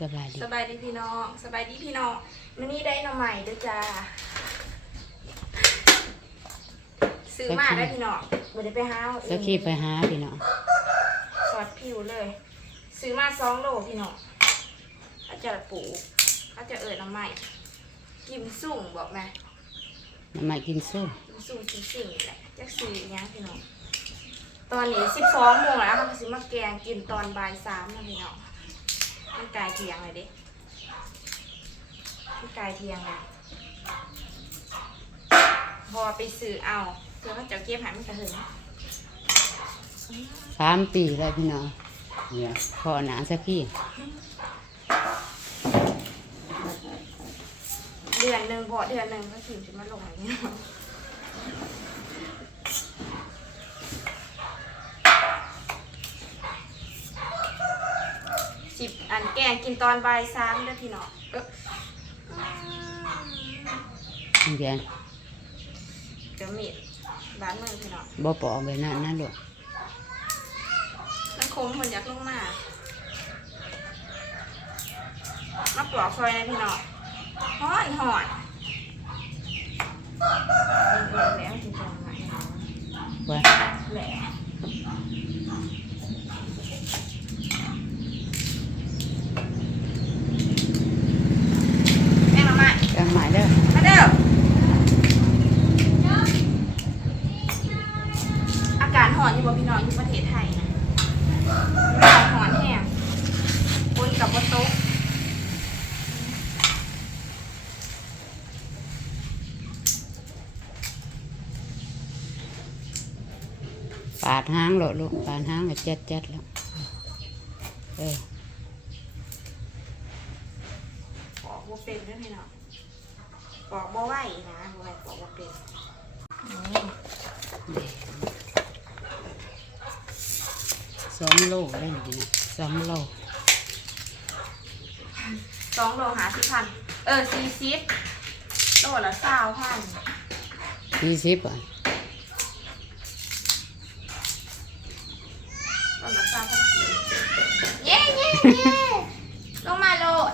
สบายดีสบายดีพี่น้องสบายดีพี่น้องมันนี่ได้หน่อใหม่เด้อจ้าซื้อมาได้พี่น้องบ่ได้ไปหาเอาเองสักขี้ไปหาพี่น้องสอดผิวเลย ซื้อมาสองโลพี่น้องเขาจะปลูกเขาจะเอิดหน่อใหม่กิมสุ่งบอกไหมน้ำใหม่กินส้มกิมสุ่งกิมสิ่งนี่แหละจะซื้ออยังพี่น้องตอนนี้สิบสองโมงแล้วเขาก็ซื้อมาแกงกินตอนบ่ายสามนะพี่น้อง มันกลายเที่ยงเลยเดิมันกลายเที่ยงเลยพอไปซื้อเอาเพื่อเขาจะเก็บใหายมันกระหึ่งสามปีแล้วพี่น้องเนี่ยขอหนาสักขี้เดือนหนึ่งพอเดือนหนึ่งก็ถึงจะมาลงอย่างนี้ สิบอันแกงกินตอนบ่ายสามเด้อพี่น้องเอ้อนี่แกเดี๋ยวมีดร้านเมืองพี่น้องบ่ปอกแบบนั้นนะลูกมันคมคนอยากลงมามาปลอกซอยนะพี่น้องหอนหอนเบิ่งๆแล้วจริงๆไหมว่า แหละแม่มามา จังหมายเด้อ มาเด้ออากาศห อนอยู่บ่พี่น้องอยู่ประเทศไทยนะอากาศหอนแห้งคนกับบนโต๊ะปาดหางโลดลูกปาดหางก็เจ็ดเจ็ดแล้ว เออปอกบ่เป็นเด้อพี่น้องปอกบ่ไหวนะบ่ไหวปอกบ่เป็นอืม สองโลได้หนิสองโลสองโลหาสิบพัน เออสี่สิบโลละเศร้าพันยี่สิบอะโลละเศร้าพันเย้เย้เย้ลงมาโลด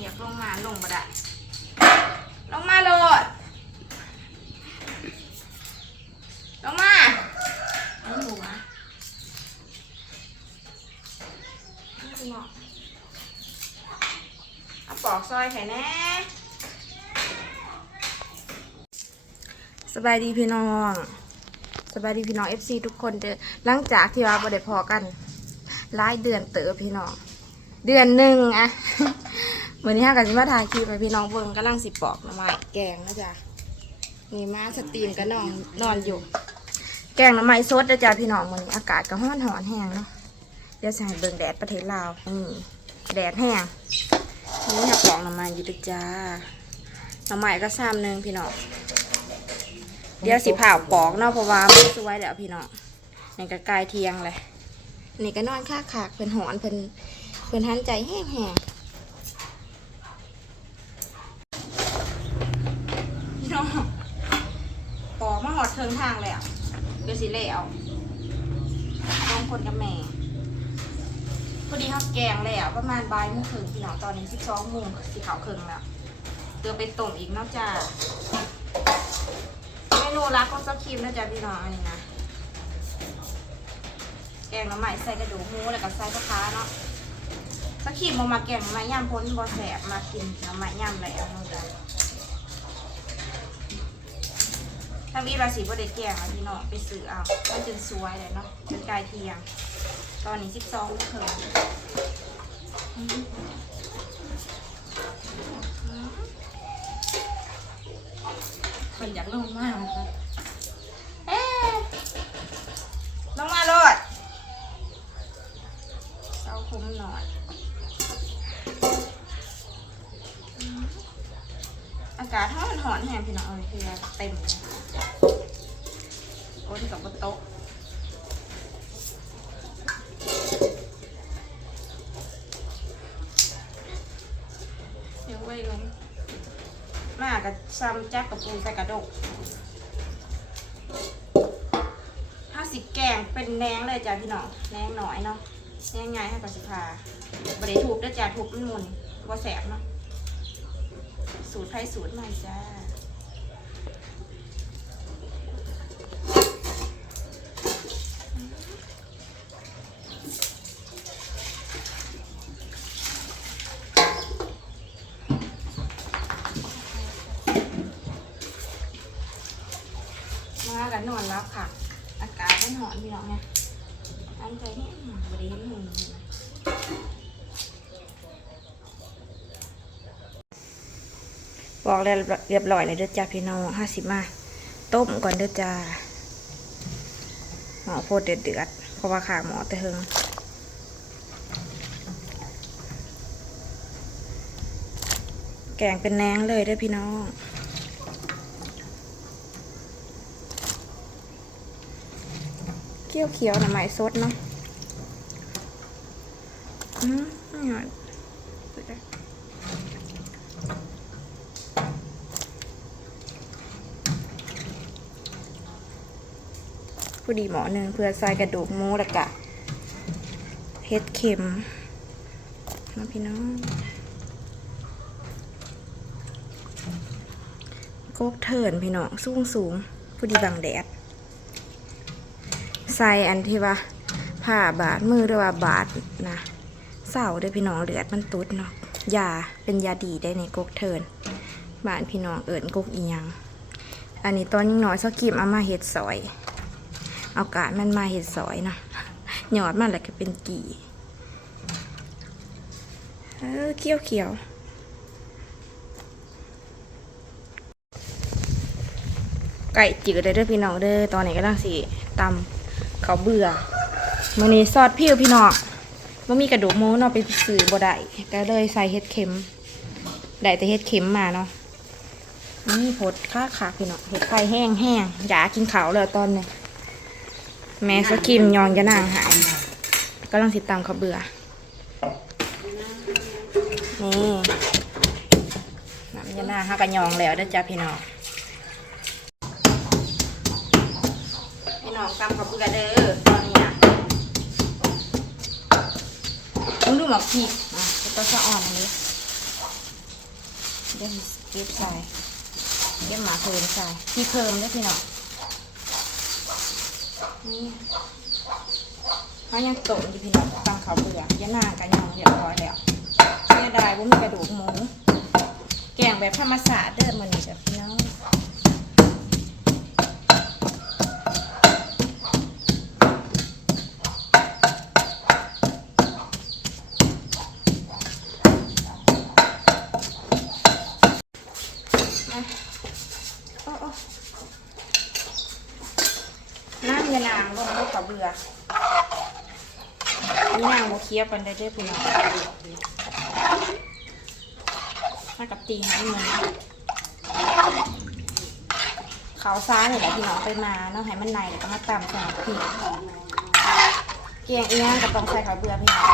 อยากลงมาลงบ่ได้ลงมาโลดลงมาไอ้หัวนี่เนาะเอกซอยไข่แน่สบายดีพี่น้องสบายดีพี่น้อง FC ทุกคนเด้อหลังจากที่ว่าบ่ได้พอกันหลายเดือนเต๋อพี่น้องเดือนหนึ่งอะวันนี้ห้ากันสิมาถ่ายคลิปพี่น้องเบิ่งกำลังสิปอกหน่อไม้แกงนะจ๊ะนี่มาสตรีมกับนองนอนอยู่ แกงหน่อไม้สดนะจ๊ะพี่น้องวันนี้อากาศก็ร้อนหอนแห้งเนาะเดี๋ยวให้เบิ่งแดดประเทศลาวนี่แดดแห้ง นี่ค่ะปอกหน่อไม้อยู่ด้อจ้าหน่อไม้ก็ซ้ำหนึ่งพี่น้องเดี๋ยวสิผ่าปอกเนาะเพราะว่ามันสวยแล้วพี่น้องนี่ก็กลายเทียงเลยนี่ก็นอนค่าขากเพิ่นหอนเพิ่นเพิ่นหันใจแห้งแห้งพี่น้องปอกมาหอดเทิงทางแล้วเดี๋ยวสิเละเอาลองคนกับแม่ พอดีเขาแกงแล้วประมาณบ่ายโมงครึ่งพี่น้องตอนนี้สิบสองโมงสิเขาครึ่งแล้วเตือไปต้มอีกนอกจากเมนูรักก็ซอสครีมนะจ๊ะพี่น้องอันนี้นะแกงน้ำใหม่ใส่กระดูกหมูแล้วก็ใส่ข้าวค้าเนาะซอสครีมมามาแกงน้ำใหม่ย่ำพ้นบอแสบมากินน้ำใหม่ย่ำแล้วนองจ๊ะถ้ามีราศีบ่ได้แกงอะพี่น้องไปซื้อเอามันจนสวยเลยเนาะจนกลายเทียง ตอนนี้สิบสองเถิงอืมอืมคนอยากลงมากเอ๊ลงมาโลดเสาคุ้มหน่อยอากาศถ้ามันหอนแห้งพี่น้องเอ้ยเต็มเลยโอ้ที่กับบนโต๊ะเดี๋ยวไว้ลง มากับซ้ำจักกับปูใส่กระดกถ้าสิแกงเป็นแนงเลยจ้ะพี่น้องแนงหน่อยเนาะแนงไงให้กับสิพาบริถูกได้จ้าถูกมันมุนว่าแสบเนาะสูตรไทยสูตรใหม่จ้า มากันนอนแล้วค่ะ อากาศมันหอนพี่น้องไงอันใจนี่บริเวณหนึ่งบอกแล้วเรียบร้อยเลยเด้อจ้าพี่น้องห้าสิบมาต้มก่อนเด้อจ้าหมอโพดเดือดเดือดเพราะว่าขาหมอแต่เฮงแกงเป็นแนงเลยเด้อพี่น้อง ขียวเขียวหน่อไม้สดเนาะอืมหน่อยพอดีหมอหนึ่งเพื่อใส่กระดูกหมูแล้วกะเฮ็ดเข็มนะพี่น้องกกเถินพี่น้องสูงสูงๆพอดีบังแดด ใส่อันที่ว่าผ้าบาดมือหรือว่าบาดนะเศร้าเด้อพี่น้องเลือดมันตุดเนาะยาเป็นยาดีได้ในกกเทินบ้านพี่น้องเอิญกกอียังอันนี้ตอนยังน้อยสกิมเอามาเห็ดซอยเอากาดมันมาเห็ดซอยเนาะหยอดมันแล้วก็เป็นกี่เออเขียวเขียวไก่จืดเลยเด้อพี่น้องเด้อตอนนี้กำลังสิตำ เขาเบื่อมื้อนี้ซอสพิวพี่น้องบ่มีกระดูกหมูเนาะไปซื้อบ่ได้ก็เลยใส่เห็ดเข็มได้แต่เห็ดเข็มมาเนาะนี่พดค่าขาพี่น้องเห็ดไข่แห้งแห้งอยากกินขาวเลยตอนนี้แม่สกิมยองยะนางหายกำลังสิตำเขาเบื่อนี่น้ำยะนางห้ากระยองแล้วเด้จ้าพี่น้อง น้องตามขอบคุณกันเด้อตอนนี้นะต้องดูหมอกพีกอะก็จะอ่อนอันนี้เดี๋ยวเก็บใส่เก็บหมาเพิ่มใส่พี่เพิ่มด้วยพี่น้องนี่เขายังโตอยู่พี่น้องตามเขาเบื่อยะนางกันยองเรียบร้อยแล้วเสียดายว่ามีกระดูกหมู แกงแบบธรรมศาสตร์เด้อมันนี่จ้ะพี่น้อง น้ำยานางลงกกับเบื่อนี่นางโมเคียวกันได้ด้อพี่น้องมากับตีให้มันเขาซ้ายเนี่ยแหละพี่น้องไปมาเนาะให้มันในแล้วก็มาตำใส่พริกเกียงเอี้ยงกับตองใส่ขาเบื่อพี่น้อง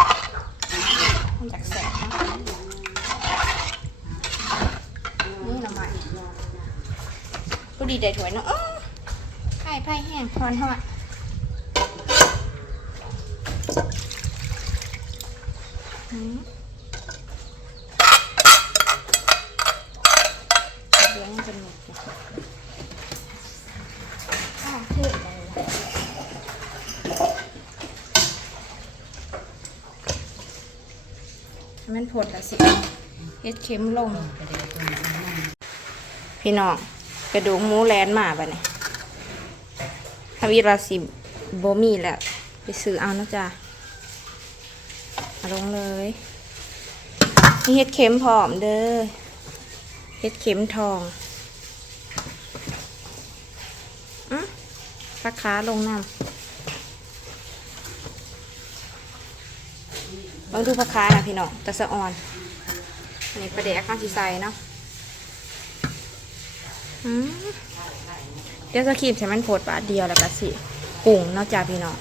มันจากแสบนะนี่หน่อไม้ กูดีได้ถวยเนาะอ้อไข่ไผ่แห้งพรหอดอืมเลี้ยงเป็นหมดเลยข้าวเทศเลยให้มันผดละสิเฮ็ดเค็มลง พี่น้องกระดูกหมูแลนมาบ่เนี่ยทวีราสิโบมีแล้ว ไปซื้อเอานะจ๊ะเอาลงเลยนี่เห็ดเข็มพร้อมเด้อเห็ดเข็มทองอืมราคาลงน้ำลองดูราคานะพี่น้องตะสะออนอันนี่ประเดี๋ยวข้างสีใสเนาะ เดี๋ยวจะคีบใช้มันโพดบาทเดียวแล้วก็สิปรุงนอกจากพี่น้อง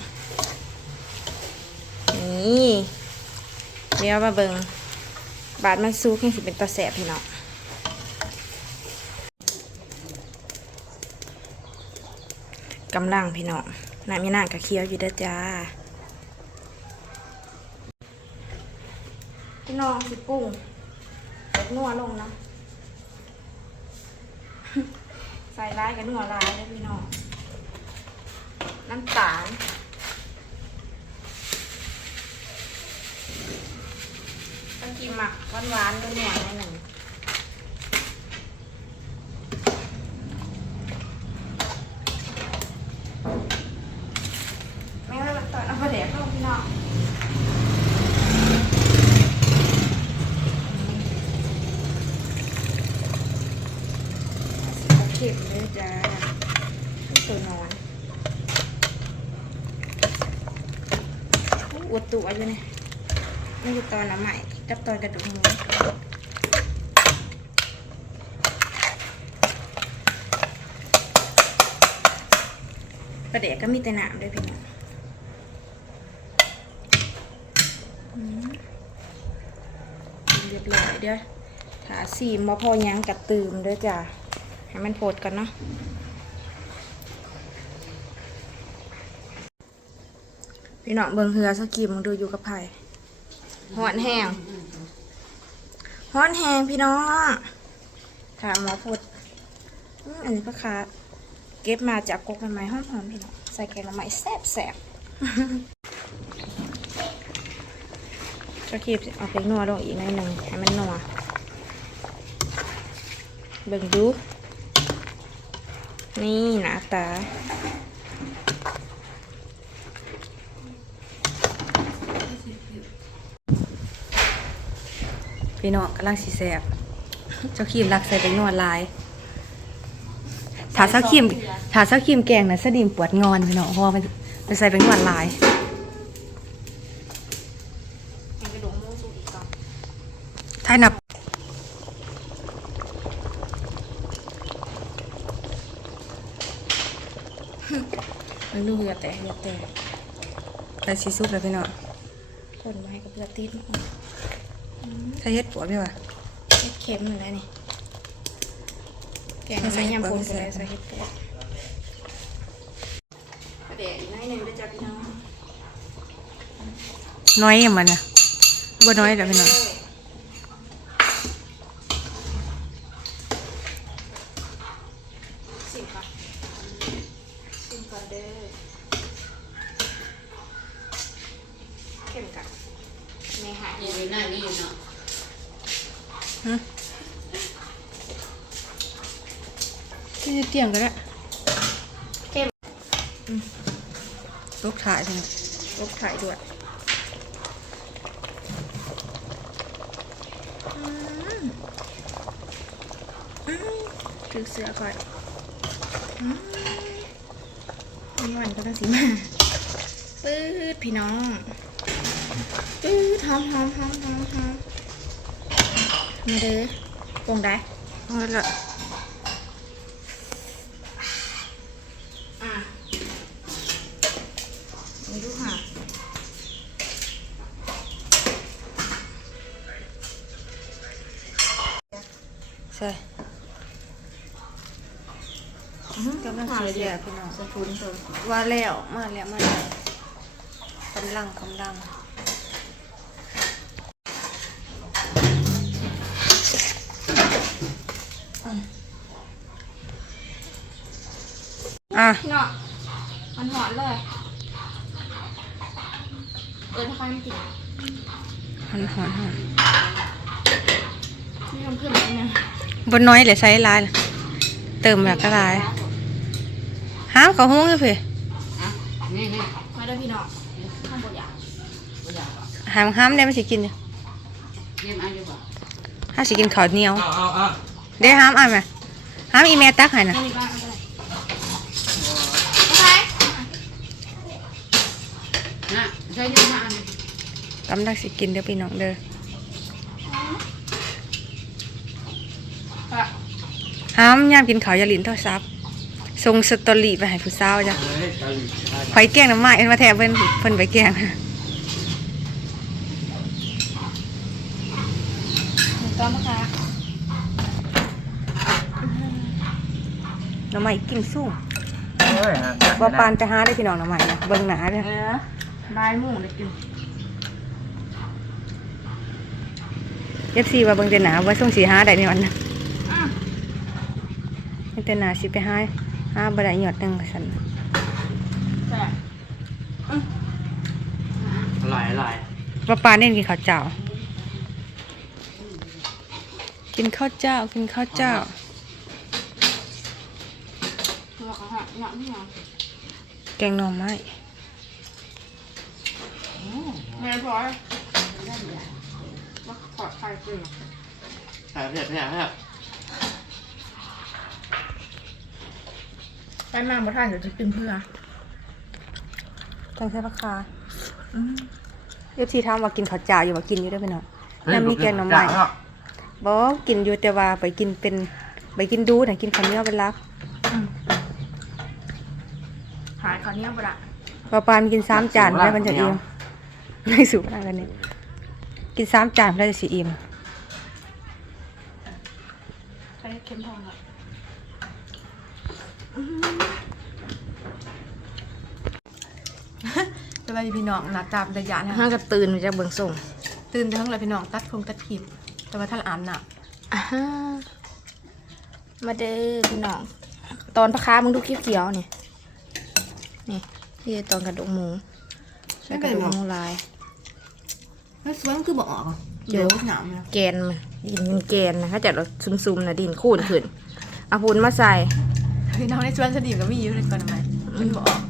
นี่เดี๋ยวมาเบิงบาทมันซุกให้สิเป็นตาแสบพี่น้องกำลังพี่น้องน้ำมีนางกะเคี้ยวอยู่ด้จ้าพี่น้องสิปรุงเด็กนัวลงนะ ใส่ร้ายกับนัวร้ายเลยพี่น้อง น้ำตาลต้อกี้หมักหวานๆด้วยหน่อยหนึ่งแม่ไม่มาต่อยเอาไปเดี๋ยวเข้าพี่น้อง เข็มเลยจ้าตัวนอน อยู่นี่นี่คือตอนน้ำใหม่กับตอนกระดูกหมูประเดี๋ยวก็มีแต่น้ำด้วยพี่น้องเรียบร้อยเดี๋ยวถาสีมาพอยังกัดตื่มด้วยจ้ะ ให้มันโพดก่อนเนาะ พี่น้องเบิ่งเหือสกีมึงดูอยู่กับไผ่หอนแห้งหอนแห้งพี่น้องถาหมอพูดอืมอันนี้ก็ค่ะเก็บมาจากกกใหม่ๆหอมๆพี่น้องใส่แกงละไม้แซ่บแซ่บๆก็คีบเอาเพลงนัวลงอีกหน่อยหนึ่งให้มันนัวเบิ่งดู นี่หน้าตา พี่น้องกำลังสีแสบเจ้าครีมรักใส่ไปนวดลายถาเจ้าครีมถาเจ้าครีมแกงนะสะดิมปวดงอนพี่น้องเพราะมันมันใส่ไปนวดลายใช่นับมันดูเหือแต่เหือแต่ไปซีซุปแล้วพี่น้องคนไม้กับเลือดติด ถ้าเฮ็ดปวดพี่วะเฮ็ดเค็มเหมือนไรนี่แกงใส่ยำปูนก็ได้ใส่เห็ดปวดกระเดะอีกหน้อยหนึ่งด้วยจ้ะพี่น้องน้อยอย่างมันนะบ่น้อยแล้วพี่น้อง สิบค่ะสิบก่อนเด้อเค็มกันไม่หาย นี่อยู่หน้านี่อยู่เนาะ ที่เตรียมกันแล้ว เค็ม ลูกถ่ายพี่น้อง ลบถ่ายด้วยถือเสือก่อนอืมมีวันก็ต้องสีมาปื๊ดพี่น้องปื๊ดหอมหอมหอมหอมหอมมาเด้อปงได้เอาละ อะมาดูค่ะ ใช่กำลังสีแสบพี่น้องสะทุนเถอะว่าแล้วมาแล้วมาแล้วกำลังกำลังอะพี่น้องมันหอนเลยเออถ้าไฟมันติดหันหันหันนี่มันขึ้นแล้วเนี่ย บนน้อยเลยใช้ลายล่ะเติมแบบก็ลายห้ามเขาห้องเลยเพื่ออะนี่นี่มาเด้อพี่น้องข้างบนอยากบ่อยากอะห้ามห้ามได้ไม่สิกินอยู่เรียนอายุบ่ห้ามสิกินข้าวเหนียวเอาเอาเอาได้ห้ามอะไหมห้ามอีเมลตักให้นะไม่มีบ้างก็ได้โอเคนะใช้ยังมาอันนี้กำลังสิกินเด้อพี่น้องเด้อ ค่ะ ห้ามยามกินข้าวอย่าลิ้นโทรศัพท์ส่งสตอรี่ไปให้ผู้สาวจ้ะเฮ้ยเกาหลีใช่ข่อยแกล้งน้ำไม้เอ็นมาแทบเพิ่นเพิ่นไปแกล้งหมูต้มนะคะน้ำไม้กินสู้เฮ้ยฮะบ่ปานไปหาได้พี่น้องน้ำไม้นะเบิ่งหนาเด้อเออลายหมูเลยกินเอฟซีว่าเบิ่งแต่หนาว่าส่งสีหาได้นี่วันนะ เบิ่งแต่หนาสิไปหาหาบ่ได้หยอดหนึงว่าซั่นแซ่บอร่อยอร่อยป้าปาเน้นกินข้าวเจ้า กินข้าวเจ้า กินข้าวเจ้าตัวกระหักหนักที่หนักแกงหน่อไม้แม่พอยว่าขอดไข่เปลือกแซ่บแซ่บแซ่บแซ่บ ไปมาบ่ทันเดี๋ยวจะกินเพื่อจังใส่ปลาคาเอฟซีถามว่ากินข้าวเจ้าอยู่ว่ากินอยู่ได้ไหมเนาะน้ำมีแกงหน่อไม้บ่กินอยู่แต่ว่าไปกินเป็นไปกินดูน่ะกินข้าวเหนียวเป็นหลักหายคราวนี้บ่ละป้าปานกินสามจานแล้วมันจะอิ่มไม่สูบอะไรกันนี่กินสามจานแล้วจะสิอิ่มไปเค็มทองละ สวัสดีพี่น้องหน้าตาเป็นระยะนะห้างกระตื่นมาจากเบิ่งส่งตื่นทั้งเลยพี่น้องตัดคงตัดคลิปแต่ว่าท่านอ่านหนักอ่าฮะมาเด้อพี่น้อง ตอนปลาคามึงดูเขียวๆนี่นี่นี่ตอนกระดูกหมูใช้กระดูกหมูลายไม่สวยมันคือบอกออกเดี๋ยวหนาวนะแกนมันดินเป็นแกนนะถ้าจัดเราซุ่มๆนะดินคูนขึ้นเอาปูนมาใส่พี่น้องในสวนสนิมก็มีอยู่เลยก่อนทำไมมันบอกออก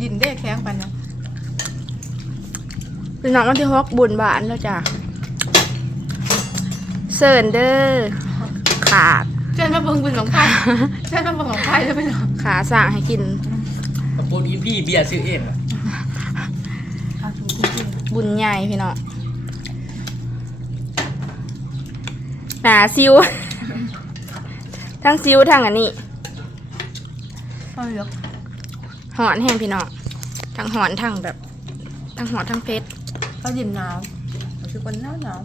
ดินได้แข็งปันนะ พี่น้องวันที่ฮอกบุญบานแล้วจ้ะเซิร์นเด้อขาดเชิญมาเบิ่งบุญของไพ่เชิญมาเบิ่งของไพ่เลยพี่น้องขาสั่งให้กินกระปุกอีพี่เบียร์ซื้อเองอะบุญใหญ่พี่น้องหนาซิว ทั้งซิวทั้งอันนี้เอาเยอะหอนแห้งพี่น้องทั้งหอนทั้งแบบ ทั้งหอนทั้งเพชร เขาดินหนาวรู้สึกว่าหนาวหนาว